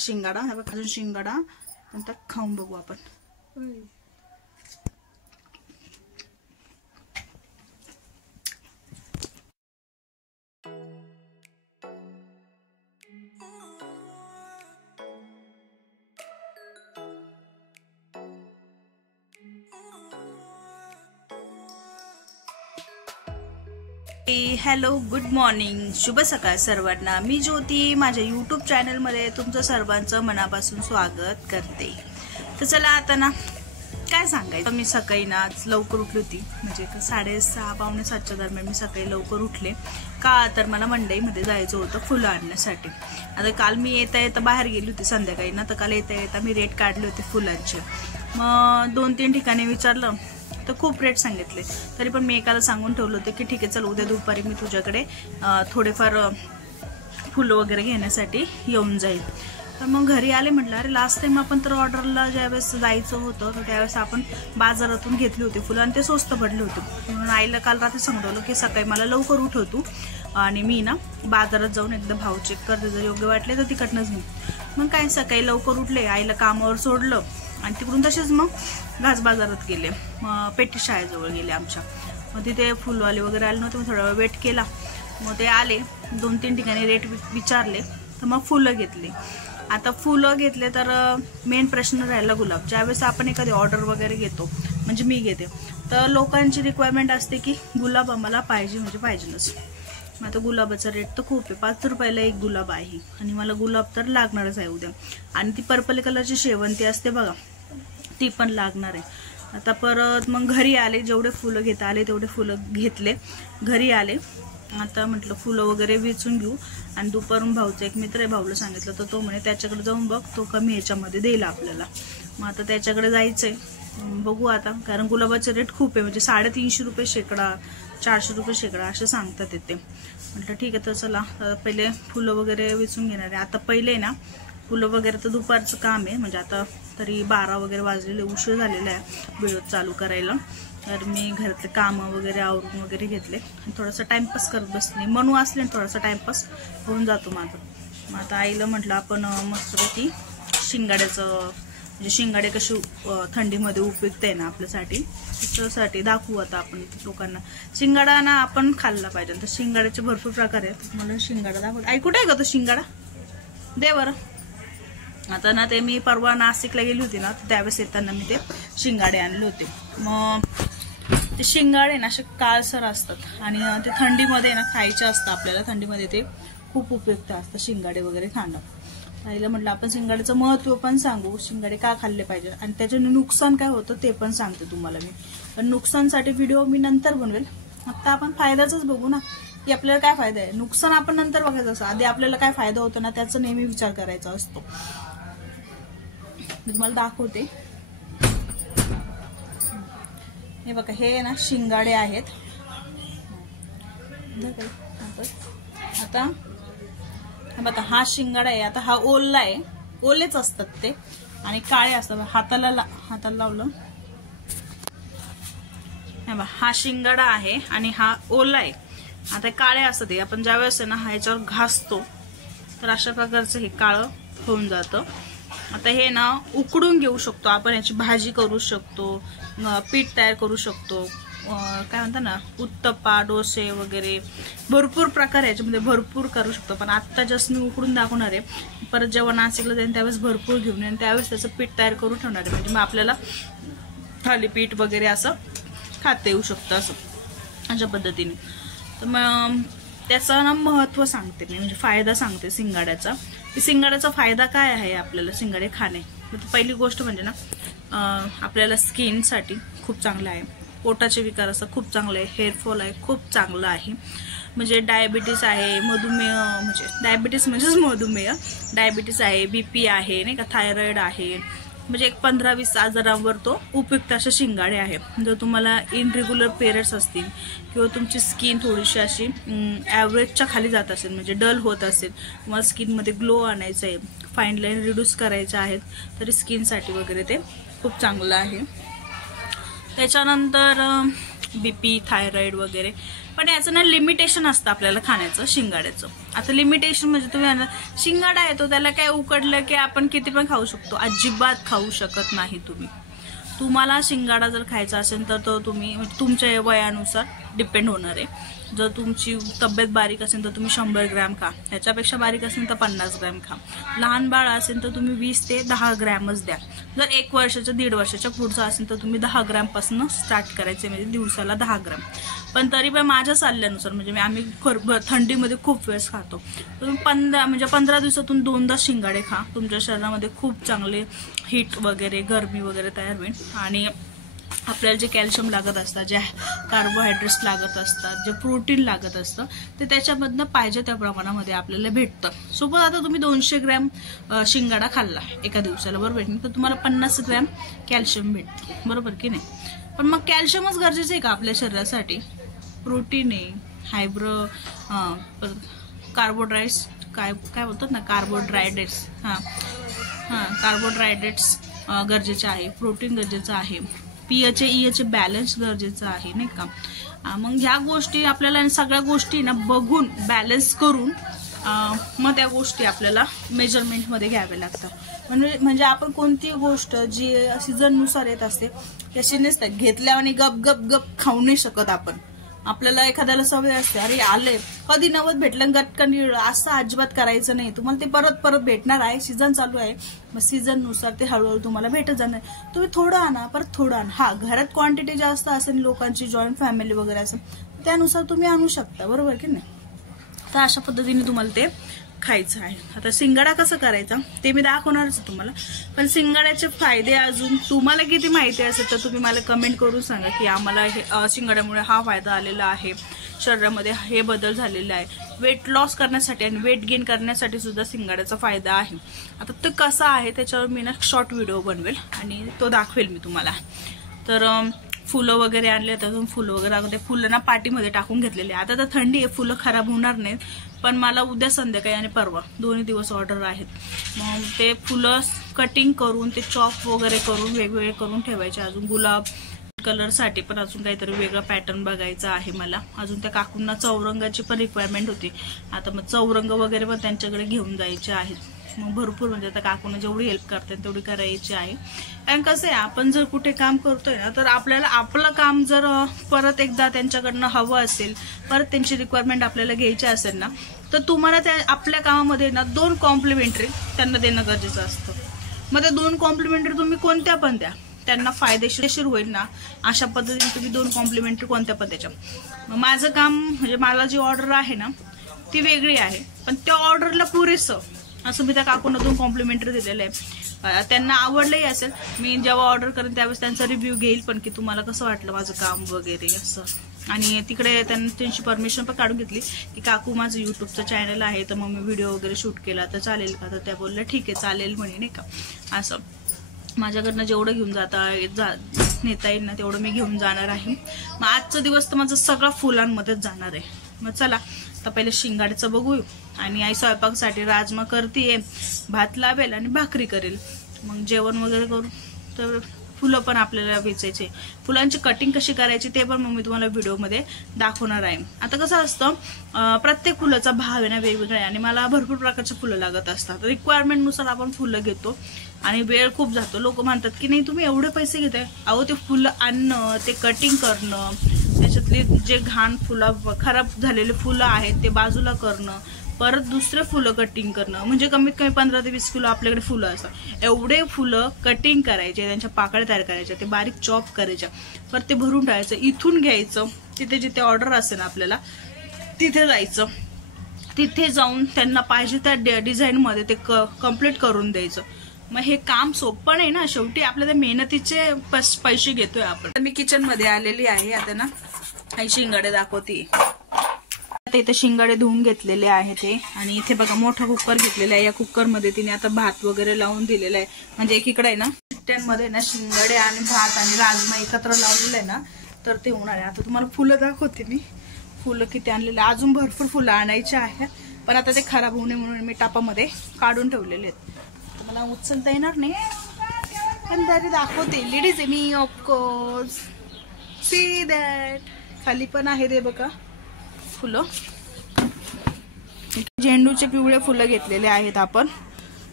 शिंगाडा हे बघा, अजून शिंगाडा नंतर खाऊन बघू आपण. हॅलो, गुड मॉर्निंग, शुभ सकाळ सर्वांना. मी ज्योती, माझ्या यूट्यूब चॅनलमध्ये तुमचं सर्वांचं मनापासून स्वागत करते. तर चला आता ना काय सांगायचं, मी सकाळी ना आज लवकर उठली होती, म्हणजे 6:30 पावणे 7च्या दरम्यान मी सकाळी लवकर उठले. का तर मला मंडईमध्ये जायचं होतं फुलं आणण्यासाठी. आता काल मी येता येता बाहेर गेली होती संध्याकाळी ना, तर काल येता येता मी रेट काढले होते फुलांचे. मग 2-3 ठिकाणी विचारलं तर खूप रेट सांगितले. तरी पण मी एकाला सांगून ठेवलं होतं की ठीक आहे चल उद्या दुपारी मी तुझ्याकडे थोडेफार फुलं वगैरे घेण्यासाठी येऊन जाईल. तर मग घरी आले, म्हटलं अरे लास्ट टाइम आपण तर ऑर्डरला ज्यावेळेस जायचं होतं तर त्यावेळेस आपण बाजारातून घेतली होती फुलं आणि ते स्वस्त पडले होते. म्हणून आईला काल रात्री सांगितलं की सकाळी मला लवकर उठवतो आणि मी ना बाजारात जाऊन एकदा भाव चेक करते, जर योग्य वाटले तर तिकडनंच घेऊ. मग काय सकाळी लवकर उठले, आईला कामावर सोडलं आणि तिकडून तसेच मग घास बाजारात गेले. पेटी शाळेजवळ गेले आमच्या. मग तिथे फुलवाले वगैरे आले नव्हते, मग थोडा वेळ वेट केला. मग ते आले, 2-3 ठिकाणी रेट विचारले, तर मग फुलं घेतली. आता फुलं घेतले तर मेन प्रश्न राहिला गुलाब. ज्यावेळेस आपण एखादी ऑर्डर वगैरे घेतो, म्हणजे मी घेते, तर लोकांची रिक्वायरमेंट असते की गुलाब आम्हाला पाहिजे म्हणजे पाहिजेच. मग आता गुलाबाचा रेट तर खूप आहे, 5 रुपयाला एक गुलाब आहे आणि मला गुलाब तर लागणारच आहे उद्या. आणि ती पर्पल कलरची शेवंती असते बघा, ती पण लागणार आहे. आता परत मग घरी आले, जेवढे फुलं घेता आले तेवढे फुलं घेतले. घरी आले, आता म्हटलं फुलं वगैरे वेचून घेऊ. आणि दुपारून भाऊचा एक मित्र आहे, भाऊला सांगितलं तर तो म्हणे त्याच्याकडे जाऊन बघ, तो कमी ह्याच्यामध्ये देईल आपल्याला. मग आता त्याच्याकडे जायचंय, बघू आता. कारण गुलाबाचे रेट खूप आहे, म्हणजे 350 रुपये शेकडा, 400 रुपये शेकडा असे सांगतात येते. म्हटलं ठीक आहे तर चला पहिले फुलं वगैरे वेचून घेणार आहे. आता पहिले ना फुलं वगैरे तर दुपारचं काम आहे, म्हणजे आता तरी 12 वगैरे वाजलेले, उशीर झालेला आहे व्हिडिओ चालू करायला. तर मी घरातले कामं वगैरे आवरून वगैरे घेतले आणि थोडासा टाइमपास करत बसले. मनू असले थोडासा टाइमपास होऊन जातो माझा. मग आता आईला म्हटलं आपण मस्तपैकी शिंगाड्याचं, म्हणजे शिंगाडे कशी थंडीमध्ये उपयुक्त आहे ना आपल्यासाठी, त्याच्यासाठी दाखवू आता आपण लोकांना. शिंगाडा ना आपण खाल्ला पाहिजे, तर शिंगाड्याचे भरपूर प्रकार आहेत. मला शिंगाडा दाखवतो. आई कुठे आहे का तो शिंगाडा, दे बरं. आता ना ते मी परवा नाशिकला गेली होती ना, त्यावेळेस येताना मी ते शिंगाडे आणले होते. मग ते शिंगाडे ना असे काळसर असतात आणि ते थंडीमध्ये ना खायचे असतं आपल्याला. थंडीमध्ये ते खूप उपयुक्त असतं शिंगाडे वगैरे खाणं. आईला म्हटलं आपण शिंगाड्याचं महत्व पण सांगू, शिंगाडे का खाल्ले पाहिजे आणि त्याच्याने नुकसान काय होतं ते पण सांगते तुम्हाला मी. पण नुकसानसाठी व्हिडिओ मी नंतर बनवेल. आता आपण फायद्याच बघू ना, की आपल्याला काय फायदा आहे. नुकसान आपण नंतर बघायचं असतं, आधी आपल्याला काय फायदा होतो ना त्याचा नेहमी विचार करायचा असतो. मी तुम्हाला दाखवते. हे बघा, हे ना शिंगाडे आहेत. आता बघा हा शिंगाडा आहे. आता हा ओला आहे, ओलेच असतात ते आणि काळे असतात. हाताला लावलं, हा शिंगाडा आहे आणि हा ओला आहे. आता काळे असतात, आपण ज्यावेळेस ना ह्याच्यावर घासतो तर अशा प्रकारचं हे काळं होऊन जातं. आता हे ना उकडून घेऊ शकतो आपण, याची भाजी करू शकतो, पीठ तयार करू शकतो, काय म्हणतात ना उत्तप्पा, डोसे वगैरे भरपूर प्रकार याच्यामध्ये भरपूर करू शकतो. पण आत्ता जस्ट मी उकडून दाखवणार आहे. परत जेव्हा नाशिकला जाईन त्यावेळेस भरपूर घेऊन येईन, त्यावेळेस त्याचं पीठ तयार करून ठेवणार आहे. म्हणजे मग आपल्याला थालीपीठ वगैरे असं खाता येऊ शकतं, असं अशा पद्धतीने. तर मग त्याचं ना महत्व सांगते मी, म्हणजे फायदा सांगते शिंगाड्याचा. शिंगाड्याचा फायदा काय आहे आपल्याला शिंगाडे खाणे. पहिली गोष्ट म्हणजे ना आपल्याला स्किनसाठी खूप चांगलं आहे. पोटाचे विकार असं खूप चांगलं आहे. हेअरफॉल आहे खूप चांगलं आहे. म्हणजे डायबिटीस आहे, मधुमेह, म्हणजे डायबिटीस म्हणजेच मधुमेह, डायबिटीस आहे, बीपी आहे नाही का, थायरॉइड आहे, म्हणजे एक 15-20 आजारांवर तो उपयुक्त असे शिंगाडे आहे. जर तुम्हाला इनरेग्युलर पिरियड्स असतील किंवा तुमची स्किन थोडीशी अशी ॲव्हरेजच्या खाली जात असेल, म्हणजे डल होत असेल, तुम्हाला स्किनमध्ये ग्लो आणायचं आहे, फाईन लाईन रिड्यूस करायच्या आहेत, तरी स्किनसाठी वगैरे ते खूप चांगलं आहे. त्याच्यानंतर बीपी, थायरॉइड वगैरे पण याचं ना लिमिटेशन असतं आपल्याला खाण्याचं शिंगाड्याचं. आता लिमिटेशन म्हणजे तुम्ही शिंगाडा येतो त्याला काय उकडलं की आपण किती पण खाऊ शकतो, अजिबात खाऊ शकत नाही तुम्ही. तुम्हाला शिंगाडा जर खायचा असेल तर तो तुम्ही तुमच्या वयानुसार डिपेंड होणार आहे. जर तुमची तब्येत बारीक असेल तर तुम्ही 100 ग्रॅम खा, ह्याच्यापेक्षा बारीक असेल तर 50 ग्रॅम खा. लहान बाळ असेल तर तुम्ही 20 ते 10 ग्रॅमच द्या. जर 1 वर्षाच्या 1.5 वर्षाच्या पुढचं असेल तर तुम्ही 10 ग्रॅमपासून स्टार्ट करायचे, म्हणजे दिवसाला 10 ग्रॅम. पण तरी पण माझ्या सल्ल्यानुसार म्हणजे आम्ही थंडीमध्ये खूप वेळेस खातो, तुम्ही 15 दिवसातून 2दा शिंगाडे खा. तुमच्या शरीरामध्ये खूप चांगले हीट वगैरे गरमी वगैरे तयार होईल आणि आपल्याला जे कॅल्शियम लागत असतात, जे कार्बोहायड्रेट्स लागत असतात, जे प्रोटीन लागत असतं ते त्याच्यामधनं पाहिजे त्या प्रमाणामध्ये आपल्याला भेटतं. सोबत आता तुम्ही 200 ग्रॅम शिंगाडा खाल्ला एका दिवसाला, बरोबर की, तर तुम्हाला 50 ग्रॅम कॅल्शियम भेटतं, बरोबर की नाही. पण मग कॅल्शियमच गरजेचं आहे का आपल्या शरीरासाठी? प्रोटीन आहे, कार्बोहायड्रेट्स काय बोलतात ना, कार्बोहायड्रेट्स कार्बोहायड्रेट्स गरजेचे आहे, प्रोटीन गरजेचं आहे, पीएच ईएच बॅलन्स गरजेचं आहे, नाही का. मग ह्या गोष्टी आपल्याला सगळ्या गोष्टी ना बघून बॅलन्स करून मग त्या गोष्टी आपल्याला मेजरमेंटमध्ये घ्याव्या लागतात. म्हणजे आपण कोणती गोष्ट जी सीझननुसार येत असते तशी नसते घेतल्या आणि गप गप गप खाऊ नाही शकत आपण. आपल्याला एखाद्याला सवय असते, अरे आले कधी नवत भेटलं गटकन असं अजिबात करायचं नाही. तुम्हाला ते परत परत भेटणार आहे, सीझन चालू आहे, मग सीझन नुसार ते हळूहळू तुम्हाला भेटत जाणार. तुम्ही थोडं आणा, परत थोडं आणा. हा, घरात क्वांटिटी जास्त असेल, लोकांची जॉईंट फॅमिली वगैरे असेल, त्यानुसार तुम्ही आणू शकता, बरोबर की नाही. तर अशा पद्धतीने तुम्हाला ते खायचं आहे. आता शिंगाडा कसं करायचा ते मी दाखवणारच तुम्हाला, पण शिंगाड्याचे फायदे अजून तुम्हाला किती माहिती असेल तर तुम्ही मला कमेंट करून सांगा की आम्हाला शिंगाड्यामुळे हा फायदा आलेला आहे, शरीरामध्ये हे बदल झालेला आहे. वेट लॉस करण्यासाठी आणि वेट गेन करण्यासाठी सुद्धा शिंगाड्याचा फायदा आहे. आता ते कसं आहे त्याच्यावर मी ना शॉर्ट व्हिडिओ बनवेल आणि तो दाखवेल मी तुम्हाला. तर फुलं वगैरे आणले, तर फुलं वगैरे फुलं ना पाटीमध्ये टाकून घेतलेले. आता तर थंडी आहे, फुलं खराब होणार नाहीत, पण मला उद्या संध्याकाळी आणि परवा 2 दिवस ऑर्डर आहेत. मग ते फुलं कटिंग करून ते चॉप वगैरे करून वेगवेगळे करून ठेवायचे. अजून गुलाब कलरसाठी पण अजून काहीतरी वेगळा पॅटर्न बघायचा आहे मला. अजून त्या काकूंना चौरंगाची पण रिक्वायरमेंट होती. आता मग चौरंग वगैरे पण त्यांच्याकडे घेऊन जायचे आहेत. मग भरपूर म्हणजे आता काकूंना जेवढी हेल्प करते तेवढी करायची आहे. कारण कसं आहे, आपण जर कुठे काम करतोय ना तर आपल्याला आपलं काम जर परत एकदा त्यांच्याकडनं हवं असेल, परत त्यांची रिक्वायरमेंट आपल्याला घ्यायची असेल ना, तर तुम्हाला त्या आपल्या कामामध्ये ना 2 कॉम्प्लिमेंटरी त्यांना देणं गरजेचं असतं. मग त्या 2 कॉम्प्लिमेंटरी तुम्ही कोणत्या पण द्या, त्यांना फायदेशीर होईल ना अशा पद्धतीने तुम्ही 2 कॉम्प्लिमेंटरी कोणत्या पण त्याच्या. मग माझं काम म्हणजे मला जी ऑर्डर आहे ना ती वेगळी आहे, पण त्या ऑर्डरला पुरेसं असं मी त्या काकूंना 2 कॉम्प्लिमेंटरी दिलेलं आहे. त्यांना आवडलंही असेल. मी जेव्हा ऑर्डर करेन त्यावेळेस त्यांचा रिव्ह्यू घेईल पण की तुम्हाला कसं वाटलं माझं काम वगैरे असं. आणि तिकडे त्यांची परमिशन पण काढून घेतली की काकू माझं युट्यूबचं चॅनल आहे, तर मग मी व्हिडिओ वगैरे शूट केला तर चालेल का. तर त्या बोलल्या ठीक आहे चालेल म्हणे, नाही का. असं माझ्याकडनं जेवढं घेऊन नेता येईल ना तेवढं मी घेऊन जाणार आहे. मग आजचा दिवस तर माझं सगळं फुलांमध्येच जाणार आहे. मग चला आता पहिले शिंगाड्याचं बघू. आणि आई स्वयंपाकासाठी राजमा करतीये, भात लावेल आणि भाकरी करेल. मग जेवण वगैरे करू. तर फुलं पण आपल्याला वेचायचे, फुलांची कटिंग कशी करायची ते पण मग मी तुम्हाला व्हिडिओमध्ये दाखवणार आहे. आता कसं असतं, प्रत्येक फुलाचा भाव आहे ना वेगवेगळा आहे आणि मला भरपूर प्रकारचे फुलं लागत असतात. रिक्वायरमेंटनुसार आपण फुलं घेतो आणि वेळ खूप जातो. लोक म्हणतात की नाही तुम्ही एवढे पैसे घेताय. अहो ते फुलं आणणं, ते कटिंग करणं, त्याच्यातले जे घाण फुलं खराब झालेले फुलं आहेत ते बाजूला करणं, परत दुसरे फुलं कटिंग करणं, म्हणजे कमीत कमी 15 ते 20 किलो आपल्याकडे फुलं असतात. एवढे फुलं कटिंग करायचे, त्यांच्या पाकळ्या तयार करायच्या, ते बारीक चॉप करायच्या, परत ते भरून ठेवायचं, इथून घ्यायचं, तिथे जिथे ऑर्डर असेल आपल्याला तिथे जायचं, तिथे जाऊन त्यांना पाहिजे त्या डिझाईनमध्ये ते कम्प्लीट करून द्यायचं. मग हे काम सोपं नाही ना, शेवटी आपल्या मेहनतीचे पैसे घेतोय आपण. मी किचन मध्ये आलेली आहे. आता ना आई शिंगाडे दाखवते. इथे शिंगाडे धुवून घेतलेले आहे ते, आणि इथे बघा मोठा कुकर घेतलेला आहे. या कुकर मध्ये तिने आता भात वगैरे लावून दिलेला आहे. म्हणजे एकीकडे आहे ना चिट्ट्यांमध्ये ना शिंगाडे आणि भात आणि राजमा एकत्र लावलेलं आहे ना, तर ते होणार आहे. आता तुम्हाला फुलं दाखवते मी. फुलं किती आणलेले, अजून भरपूर फुलं आणायची आहेत, पण आता ते खराब होऊ नये म्हणून मी टापामध्ये काढून ठेवलेले आहेत. मला उचलता येणार नाही पण तरी दाखवते. लेडीज आहे मी ऑफकोर्स. See that. खाली पण आहे रे बघा फुलं, झेंडूचे पिवळे फुलं घेतलेले आहेत आपण.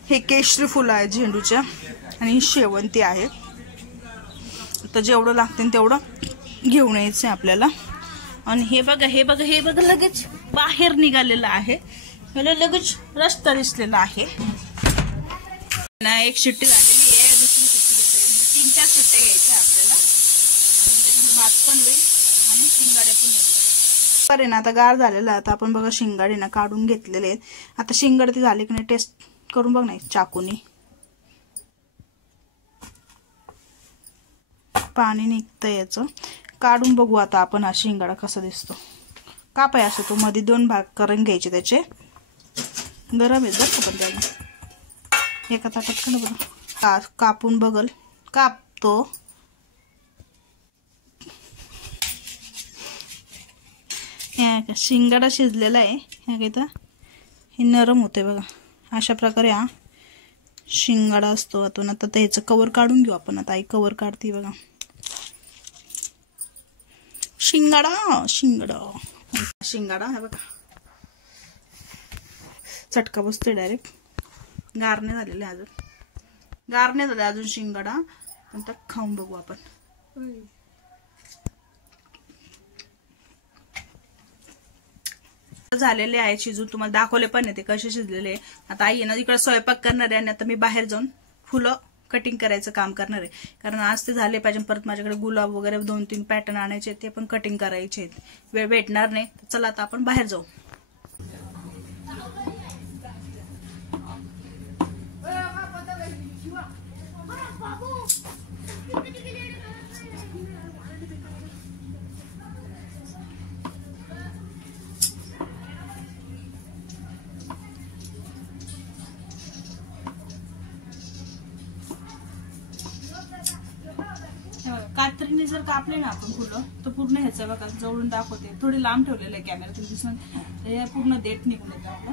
हे केशरी फुलं आहेत झेंडूच्या आणि शेवंती आहे. तर जेवढं लागतील तेवढं घेऊन यायचं आपल्याला. आणि हे बघा लगेच बाहेर निघालेलं आहे. मला लगेच रस्ता दिसलेला आहे ना. एक शिट्टी झालेली आहे, दुसरी शिट्टी 3-4 शिट्ट्या घ्यायच्या आपल्याला. भात पण होईल आणि शिंगाड्या पण होईल. बरे ना, आता गार झालेला. आता आपण बघा शिंगाडे ना काढून घेतलेले आहेत. आता शिंगाडे ती झाली की नाही टेस्ट करून बघ नाही चाकूनी. पाणी निघतं याचं, काढून बघू आता आपण हा शिंगाडा कसा दिसतो. कापाय असं तो मध्ये 2 भाग करून घ्यायचे त्याचे. गरम आहे बरं पण त्याला एका ताटात काढ बघा. कापून बघल कापतो. शिंगाडा शिजलेला आहे. हे नरम होते बघा. अशा प्रकारे हा शिंगाडा असतो. आता ह्याचं कवर काढून घेऊ आपण. आता आई कवर काढते बघा. शिंगाडा आहे बघा. चटका बसतोय डायरेक्ट. गार नाही झालेले अजून शिंगाडा. पण तर खाऊन बघू आपण. झालेले आहे शिजून. तुम्हाला दाखवले पण ते कसे शिजलेले. आता आई ना इकडे स्वयंपाक करणार आहे आणि आता मी बाहेर जाऊन फुलं कटिंग करायचं काम करणार आहे. कारण आज ते झाले पाहिजे. परत माझ्याकडे गुलाब वगैरे 2-3 पॅटर्न आणायचे, ते पण कटिंग करायचे आहेत. वेळ भेटणार नाही. चला आता आपण बाहेर जाऊ. कात्रीने जर कापले ना आपण फुलं तर पूर्ण ह्याचं बघा जवळून दाखवते. थोडी लांब ठेवलेलं आहे कॅमेरा तुम्ही दिसून. हे पूर्ण देठ निघून येतं आपलं.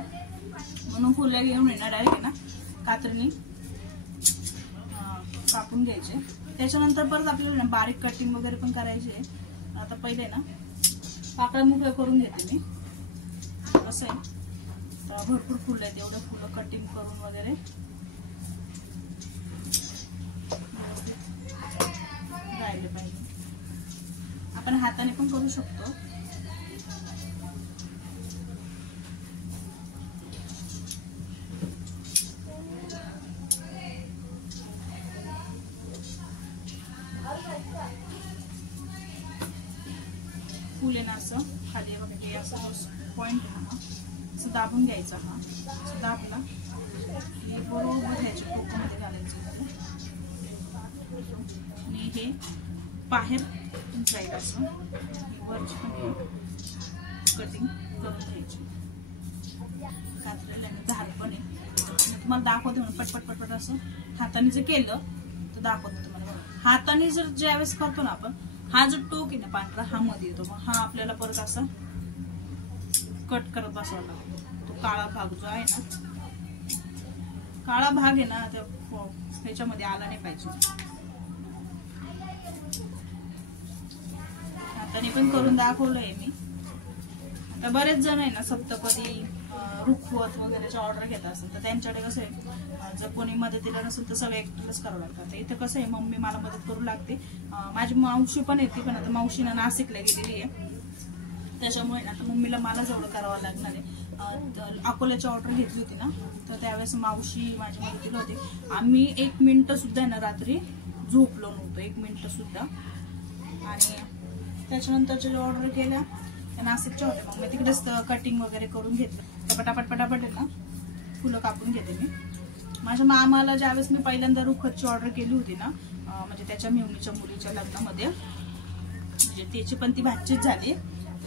म्हणून फुलं घेऊन येणार डायरेक्ट ना कात्रीने कापून घ्यायचे. त्याच्यानंतर परत आपल्याला ना बारीक कटिंग वगैरे पण करायचे. आता पहिले ना पाकळ्या मुकळ्या करून घेते मी. कसं आहे तर भरपूर फुलं आहेत. एवढं फुलं कटिंग करून वगैरे राहिले पाहिजे. आपण हाताने पण करू शकतो. फुल आहे ना असं खाली बघा हे असं पॉइंट हा असं दाबून घ्यायचा. हा असं दाबला हे बरोबर ह्याच्या टोकामध्ये घालायचं आणि हे बाहेर जाईल असं वरची पण कटिंग करून घ्यायची. कातलेल्याने धार पण आहे. तुम्हाला दाखवते म्हणून पटपट असं हाताने जर केलं तर दाखवतो तुम्हाला. हाताने जर ज्यावेळेस करतो ना आपण, हा जो टोक आहे ना पांढरा हा मध्ये येतो. मग हा आपल्याला परत असा कट करत बसावा लागतो. तो काळा भाग जो आहे ना, काळा भाग आहे ना त्या ह्याच्यामध्ये आला नाही पाहिजे. हाताने पण करून दाखवलंय मी. आता बरेच जण आहे ना सप्तपदी रुखवत वगैरेची ऑर्डर घेत असतात तर त्यांच्याकडे कसं आहे जर कोणी मदतीला नसेल तर सगळं एकटीलाच करावं लागतं. इथं कसं आहे मम्मी मला मदत करू लागते. माझी मावशी पण येते पण आता मावशीनं नाशिकला गेलेली आहे त्याच्यामुळे आता मम्मीला मला जेवढं करावं लागणार आहे. अकोल्याची ऑर्डर घेतली होती ना तर त्यावेळेस मावशी माझी मदतीला होती. आम्ही 1 मिनिट सुद्धा आहे ना रात्री झोपलो नव्हतो 1 मिनिट सुद्धा. आणि त्याच्यानंतरच्या ज्या ऑर्डर केल्या त्या नाशिकच्या होत्या. मग मी तिकडेच कटिंग वगैरे करून घेतलं. पटापट आहे ना फुलं कापून घेते मी. माझ्या मामाला ज्यावेळेस मी पहिल्यांदा रुखवतची ऑर्डर केली होती ना म्हणजे त्याच्या मेहुणीच्या मुलीच्या लग्नामध्ये म्हणजे त्याची पण ती भाचीच झाली.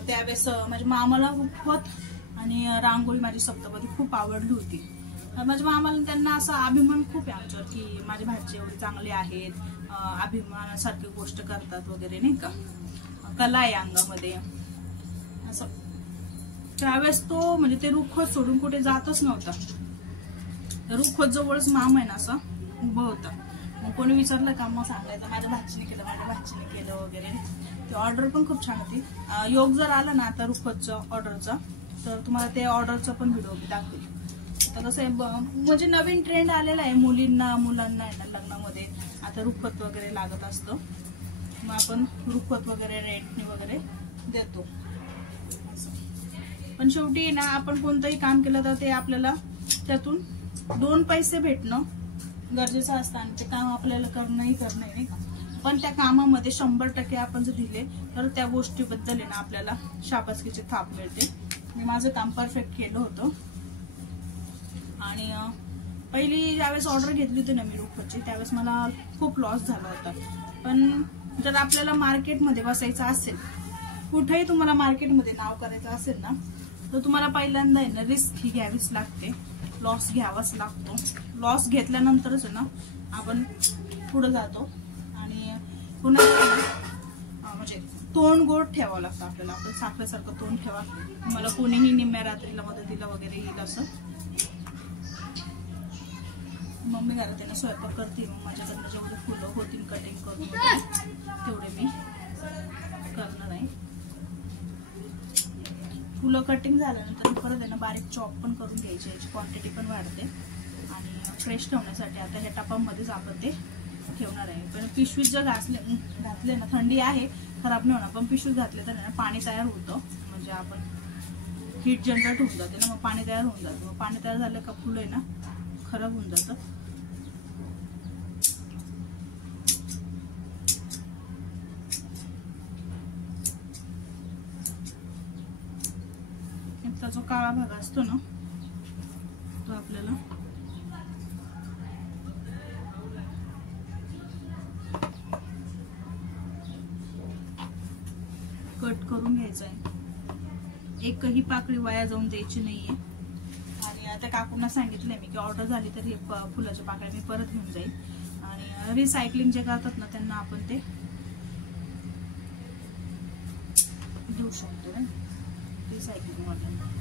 त्यावेळेस माझ्या मामाला रुखवत आणि रांगोळी माझी सप्तपदी खूप आवडली होती. माझ्या मामाला त्यांना असा अभिमान खूप आहे आमच्यावर की माझे भाचे एवढे चांगले आहेत. अभिमानासारखी गोष्ट करतात वगैरे नाही का. कला आहे अंगामध्ये असं. त्यावेळेस तो म्हणजे ते रुखवत सोडून कुठे जातच नव्हता. रुखवत जवळच मामा आहे ना असं उभं होता. मग कोणी विचारलं का मग सांगायचं माझ्या भाचीने केलं वगैरे. ती ऑर्डर पण खूप छान होती. योग जर आला ना आता रुखवतचं ऑर्डरचा, तर तुम्हाला ते ऑर्डरचा पण व्हिडिओ मी दाखवेल. आता कसं आहे म्हणजे नवीन ट्रेंड आलेला आहे मुलींना मुलांना आहे ना लग्नामध्ये आता रुखवत वगैरे लागत असतं. मग आपण रुखवत वगैरे रेंटने वगैरे देतो. पण शेवटी ना आपण कोणतंही काम केलं तर ते आपल्याला त्यातून 2 पैसे भेटणं गरजेचं असतं आणि ते काम आपल्याला करणंही नाही का. पण त्या कामामध्ये 100% आपण जर दिले तर त्या गोष्टीबद्दल आहे ना आपल्याला शाबासकीची थाप मिळते. मी माझं काम परफेक्ट केलं होतं. आणि पहिली ज्यावेळेस ऑर्डर घेतली होती ना मी रुखवतची त्यावेळेस मला खूप लॉस झाला होता. पण जर आपल्याला मार्केटमध्ये बसायचं असेल, कुठेही तुम्हाला मार्केटमध्ये नाव करायचं असेल ना, तर तुम्हाला पहिल्यांदा आहे ना रिस्क ही घ्यावीच लागते, लॉस घ्यावाच लागतो. लॉस घेतल्यानंतरच ना आपण पुढे जातो. आणि पुन्हा म्हणजे तोंड गोड ठेवावं लागतं आपल्याला. आपण साखरेसारखं तोंड ठेवा, मला कोणीही निम्म्या रात्रीला मदतीला वगैरे येईल असं. मम्मी घरात त्यांना स्वयंपाक करते, मग माझ्याकडनं जेवढे फुलं होतील कटिंग करून तेवढे मी करणार आहे. फुलं कटिंग झाल्यानंतर परत त्यांना बारीक चॉप पण करून घ्यायची, याची क्वांटिटी पण वाढते. आणि फ्रेश ठेवण्यासाठी आता ह्या टपामध्येच आपण ते ठेवणार आहे. पण पिशवीत जर घातले ना, थंडी आहे खराब नाही होणार, पण पिशवीत घातले तर ना पाणी तयार होतं. म्हणजे आपण हीट जनरेट होऊन जाते ना, मग पाणी तयार होऊन जातं. मग पाणी तयार झालं का फुलं आहे ना खराब होऊन जातं. जो काळा भाग असतो ना तो आपल्याला कट करून घ्यायचा आहे. एकही पाकळी वाया जाऊन द्यायची नाहीये. आणि आता काकूंना सांगितलंय मी की ऑर्डर झाली तर हे फुलाच्या पाकळ्या मी परत घेऊन जाईल. आणि रिसायकलिंग जे करतात ना त्यांना आपण ते देऊ शकतो रिसायकलिंग वाल्यांना.